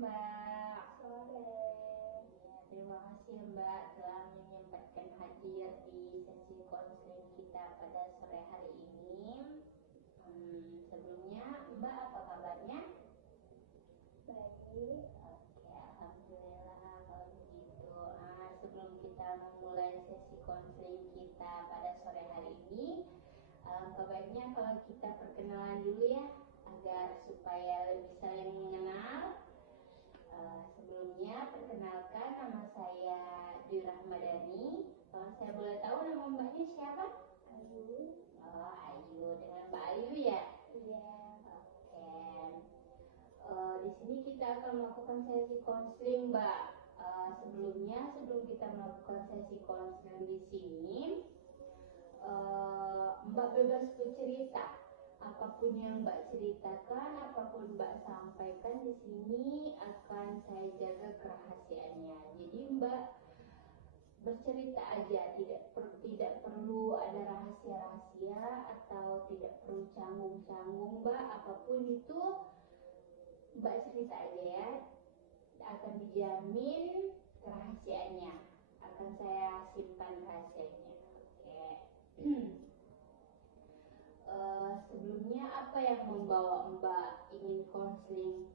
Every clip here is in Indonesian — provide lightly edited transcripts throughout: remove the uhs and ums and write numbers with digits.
Mbak. Sore. Ya, terima kasih Mbak telah menyempatkan hadir di sesi konseling kita pada sore hari ini. Sebelumnya Mbak apa kabarnya? Baik. Oke, alhamdulillah kalau begitu. Sebelum kita memulai sesi konseling kita pada sore hari ini, kebaiknya kalau kita perkenalan dulu ya, agar supaya lebih saling mengenal. Sebelumnya perkenalkan, nama saya Dwi Rahmadani. Kalau saya boleh tahu nama Mbaknya siapa? Ayu. Oh, Ayu, dengan Mbak Ayu ya? Iya. Oke. Di sini kita akan melakukan sesi konseling, Mbak. Sebelum kita melakukan sesi konseling di sini, Mbak bebas bercerita. Apapun yang Mbak ceritakan, apapun Mbak sampaikan di sini akan saya jaga kerahasiaannya. Jadi Mbak bercerita aja, tidak perlu ada rahasia-rahasia atau tidak perlu canggung-canggung, Mbak. Apapun itu Mbak cerita aja ya. Akan dijamin kerahasiaannya. Akan saya simpan rahasianya. Oke. Sebelumnya apa yang membawa Mbak ingin konseling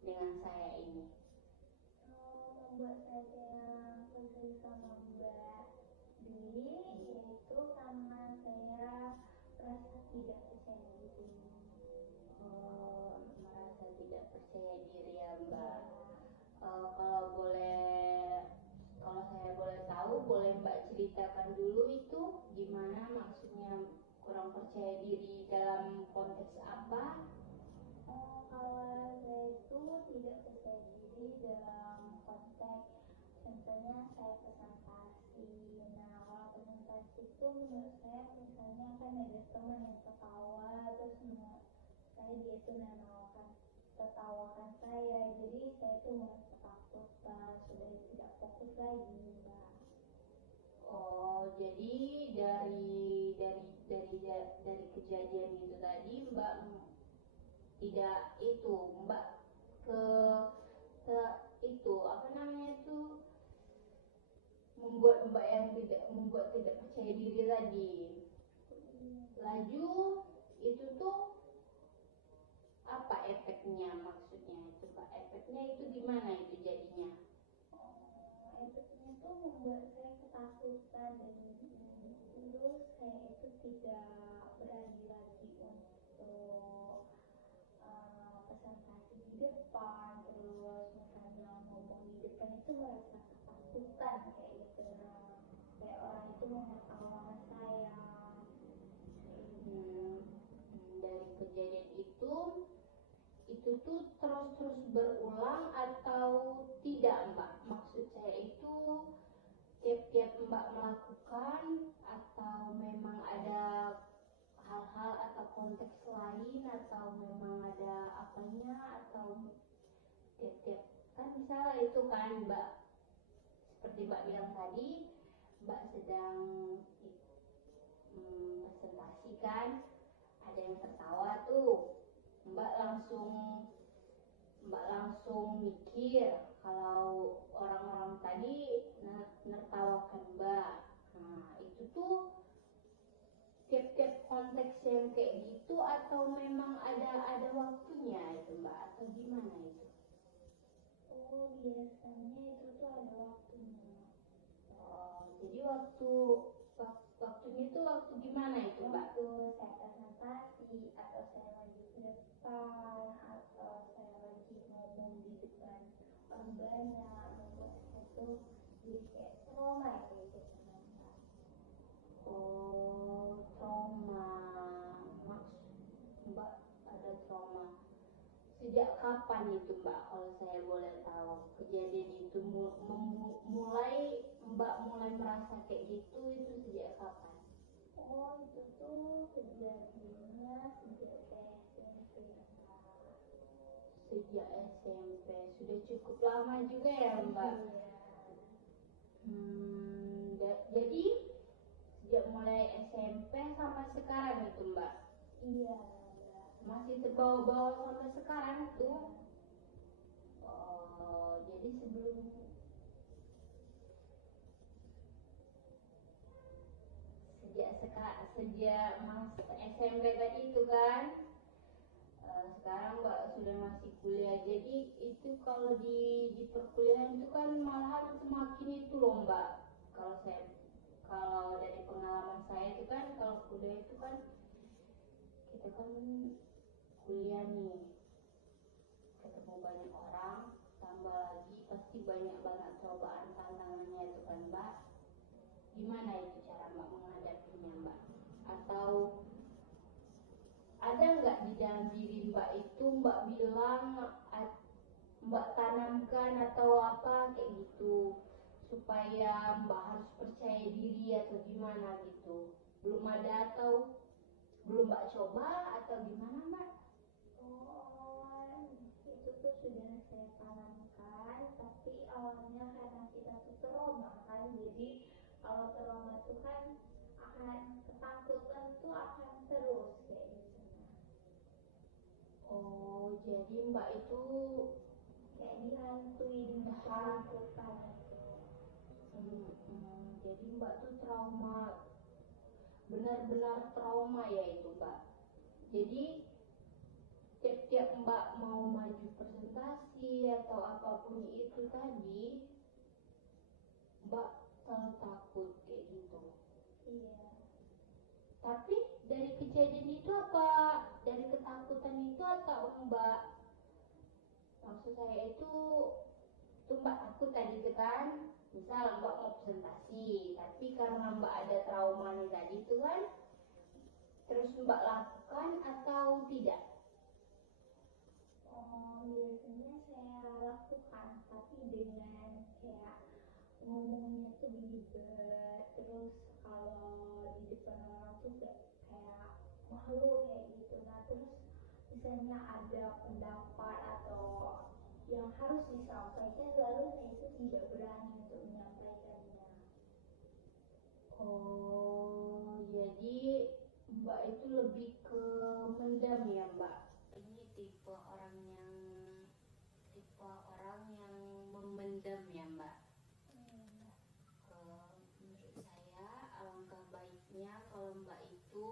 dengan saya ini? Membuat saya konseling sama Mbak Dwi yaitu karena saya merasa tidak percaya diri. Merasa tidak percaya diri ya Mbak. Ya. Kalau saya boleh tahu, boleh Mbak ceritakan dulu itu gimana maksudnya kurang percaya diri dalam konteks apa? Kalau saya itu tidak percaya diri dalam konteks contohnya saya presentasi. Nah, kalau presentasi itu menurut saya misalnya kan ada teman yang ketawa terus saya dia itu tertawakan saya, jadi saya itu merasa ketakutan, sudah tidak fokus lagi, Mbak. Oh, jadi dari kejadian itu tadi Mbak tidak itu Mbak ke itu apa namanya itu membuat Mbak yang tidak percaya diri tadi. Laju itu tuh apa efeknya, maksudnya itu Pak? Efeknya itu gimana itu jadinya? Efeknya tuh membuat saya ketakutan dan terus saya itu tidak berani lagi untuk presentasi di depan, terus misalnya ngomong di depan itu merasa ketakutan kayak gitu. Kayak orang itu mengetawakan saya. Dari kejadian itu tuh terus berulang atau tidak Mbak? Maksud saya itu tiap-tiap Mbak melakukan atau memang ada hal-hal atau konteks lain atau memang ada apanya atau tiap-tiap kan misalnya itu kan Mbak seperti Mbak bilang tadi Mbak sedang presentasi kan ada yang tertawa tuh Mbak langsung mikir kalau orang-orang tadi nertawakan Mbak. Nah itu tuh tiap-tiap konteks yang kayak gitu atau memang ada waktunya itu Mbak atau gimana itu? Oh, biasanya itu tuh ada waktunya. Oh, jadi waktunya itu waktu gimana itu Mbak? Waktu saya presentasi atau saya lagi di depan atau saya lagi ngomong di depan orang banyak, membuat saya tuh jadi kayak trauma ya kayak gitu. Oh, trauma. Mbak ada trauma. Sejak kapan itu Mbak? Kalau saya boleh tahu kejadian itu Mbak mulai merasa kayak gitu itu sejak kapan? Oh, itu tuh kejadiannya sejak saya SMP. Sejak SMP, sudah cukup lama juga ya Mbak? Iya. Jadi sejak mulai SMP sampai sekarang itu Mbak? Iya. Masih terbawa-bawa sampai sekarang tuh? Oh, sejak mas SMP tadi itu kan. Sekarang mbak sudah masih kuliah, jadi itu kalau di perkuliahan itu kan malahan semakin itu loh mbak. Kalau dari pengalaman saya itu kan, kalau kuliah itu kan kita kan kuliah nih, ketemu banyak orang, tambah lagi pasti banyak banget cobaan tantangannya itu kan mbak. Gimana itu cara mbak menghadapinya mbak? Atau ada nggak di dalam diri mbak itu mbak bilang, mbak tanamkan atau apa kayak gitu, supaya mbak harus percaya diri atau gimana gitu? Belum ada atau belum mbak coba atau gimana mbak? Oh, itu tuh sudah saya tanamkan, tapi awalnya karena kita tuh trauma kan, jadi kalau trauma itu kan akan ketakutan tuh akan terus kayak gitu. Oh, jadi mbak itu Kayak dihantui dengan ketakutan itu. jadi mbak tuh trauma, benar-benar trauma ya itu mbak. Jadi tiap-tiap mbak mau maju presentasi atau apapun itu tadi, mbak selalu takut kayak gitu. Iya. Tapi dari kejadian itu apa, dari ketakutan itu atau mbak, maksud saya itu mbak takut tadi itu kan, misal mbak mau presentasi, tapi karena mbak ada trauma nih tadi itu kan, terus mbak lakukan atau tidak? Biasanya saya lakukan, tapi dengan kayak ngomongnya tuh belibet, terus kalau di depan orang tuh kayak malu kayak gitu. Nah terus misalnya ada pendapat atau yang harus disampaikan, lalu saya itu tidak berani untuk menyampaikannya. Oh, jadi mbak itu lebih ke mendam ya mbak? Ini tipe orang yang memendam ya mbak? Menurut saya alangkah baiknya kalau mbak itu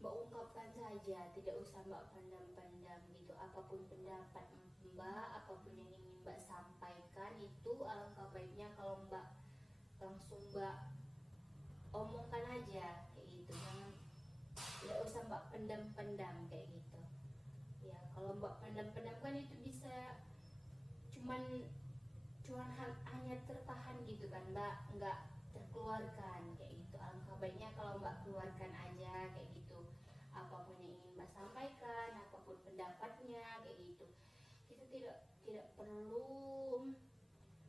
mbak ungkapkan saja, tidak usah mbak pendam-pendam gitu. Apapun pendapat mbak, apapun yang ingin mbak sampaikan, itu alangkah baiknya kalau mbak langsung mbak omongkan aja kayak gitu. Jangan, tidak usah mbak pendam-pendam kayak gitu ya. Kalau mbak pendam-pendam kan itu bisa cuman hanya tertahan gitu kan mbak, nggak terkeluarkan kayak gitu. Alangkah baiknya kalau mbak keluarkan aja kayak gitu, apapun yang ingin mbak sampaikan, apapun pendapatnya kayak gitu. Kita tidak perlu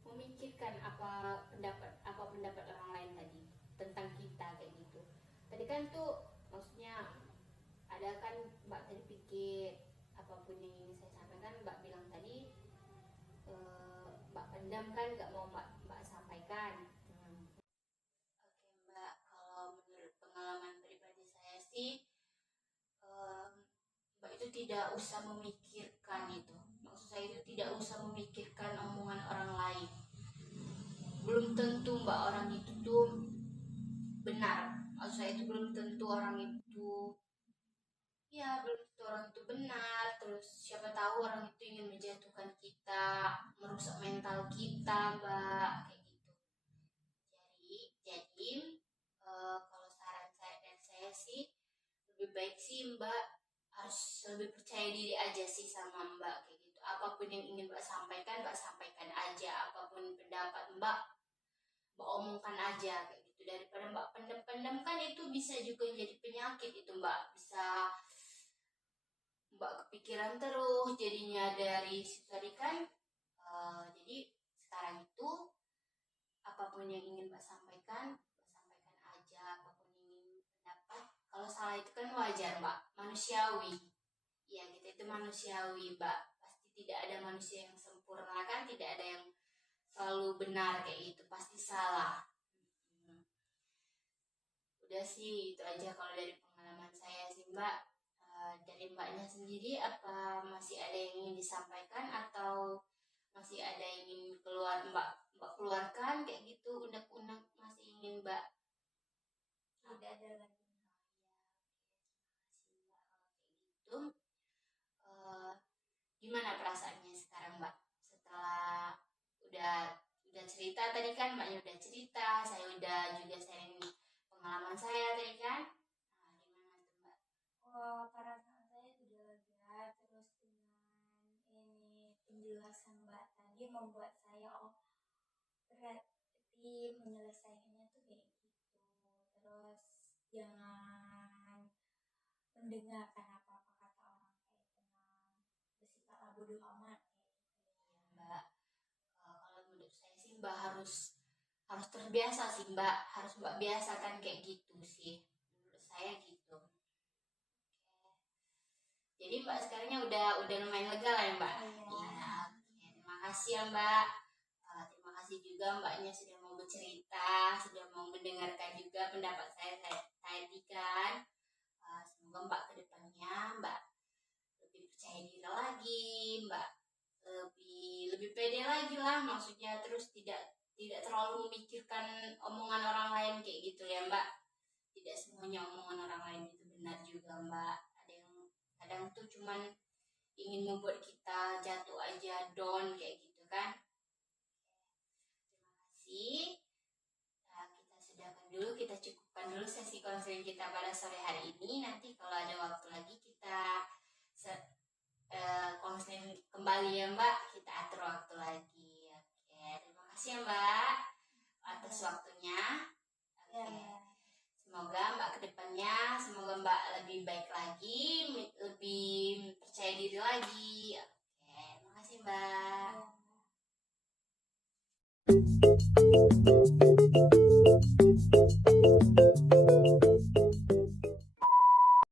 memikirkan apa pendapat orang lain tadi tentang kita kayak gitu. Tadi kan tuh maksudnya ada kan mbak tadi pikir, apapun yang ingin saya sampaikan mbak bilang tadi, mbak pendam kan, nggak mau mbak sampaikan. Oke mbak, kalau menurut pengalaman pribadi saya sih, mbak itu tidak usah memikirkan itu. Maksud saya itu tidak usah memikirkan omongan orang lain. Belum tentu mbak orang itu tuh benar. Maksud saya itu belum tentu orang itu, ya belum tentu orang itu benar. Terus siapa tahu orang itu ingin menjatuhkan kita, merusak mental kita mbak kayak gitu. Jadi kalau saran saya dan saya sih, lebih baik sih mbak harus lebih percaya diri aja sih sama mbak kayak gitu. Apapun yang ingin mbak sampaikan aja. Apapun pendapat mbak omongkan aja kayak gitu. Daripada mbak pendem-pendem kan itu bisa juga jadi penyakit itu mbak. Bisa mbak kepikiran terus jadinya dari situ tadi kan. Jadi sekarang itu apapun yang ingin mbak sampaikan aja. Apapun yang ingin pendapat, kalau salah itu kan wajar mbak, manusiawi ya. Kita itu manusiawi mbak, pasti tidak ada manusia yang sempurna kan, tidak ada yang selalu benar kayak gitu, pasti salah. Udah sih itu aja kalau dari pengalaman saya sih mbak. Dari mbaknya sendiri, apa masih ada yang ingin disampaikan atau masih ada yang ingin mbak keluarkan kayak gitu, unek-unek masih ingin mbak Gimana perasaannya sekarang Mbak? Setelah udah cerita tadi kan, Mbaknya udah cerita, saya udah juga sharing pengalaman saya tadi kan. Nah, gimana tuh Mbak? Oh, perasaan saya sudah lega, terus dengan ini penjelasan Mbak tadi membuat saya berarti menyelesaikannya tuh kayak gitu. Terus jangan mendengarkan apa-apa kata orang, kayak tenang, bersikaplah bodoh amat kayak gitu. Mbak, kalau menurut saya sih Mbak harus terbiasa sih Mbak, harus Mbak biasakan kayak gitu sih. Menurut saya gitu. Jadi Mbak sekarangnya udah lumayan lega lah ya Mbak. Iya. Oke. Terima kasih ya Mbak. Terima kasih juga Mbaknya sudah mau bercerita, sudah mau mendengarkan juga pendapat saya tadi kan. Semoga Mbak kedepannya Mbak lebih percaya diri lagi, Mbak lebih pede lagi lah, maksudnya terus tidak terlalu memikirkan omongan orang lain kayak gitu ya Mbak. Tidak semuanya omongan orang lain itu benar juga Mbak. Ada yang kadang tuh cuman ingin membuat kita jatuh aja, down kayak gitu kan. Terima kasih. Nah, kita sudahkan dulu, kita cukupkan dulu sesi konseling kita pada sore hari ini. Nanti kalau ada waktu lagi kita konseling kembali ya Mbak. Kita atur waktu lagi. Oke, terima kasih ya Mbak atas waktunya. Oke. Semoga Mbak kedepannya, semoga Mbak lebih baik lagi, lebih percaya diri lagi.